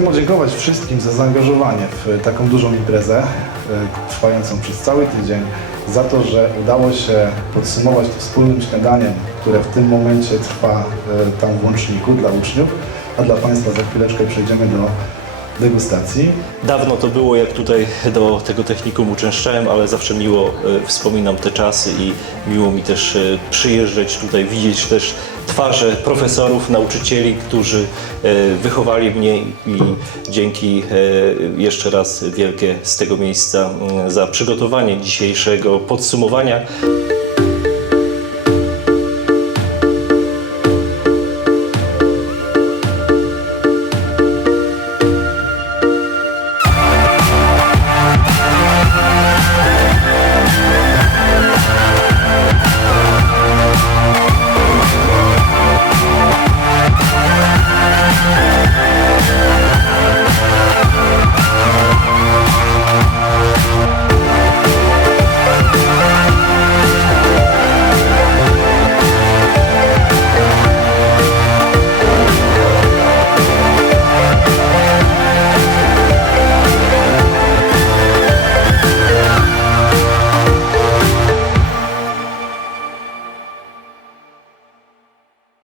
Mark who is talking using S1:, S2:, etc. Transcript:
S1: Chciałem podziękować wszystkim za zaangażowanie w taką dużą imprezę e, trwającą przez cały tydzień, za to, że udało się podsumować to wspólnym śniadaniem, które w tym momencie trwa e, tam w łączniku dla uczniów, a dla Państwa za chwileczkę przejdziemy do degustacji.
S2: Dawno to było, jak tutaj do tego technikum uczęszczałem, ale zawsze miło e, wspominam te czasy i miło mi też e, przyjeżdżać tutaj, widzieć też twarze profesorów, nauczycieli, którzy e, wychowali mnie i dzięki e, jeszcze raz wielkie z tego miejsca mm, za przygotowanie dzisiejszego podsumowania.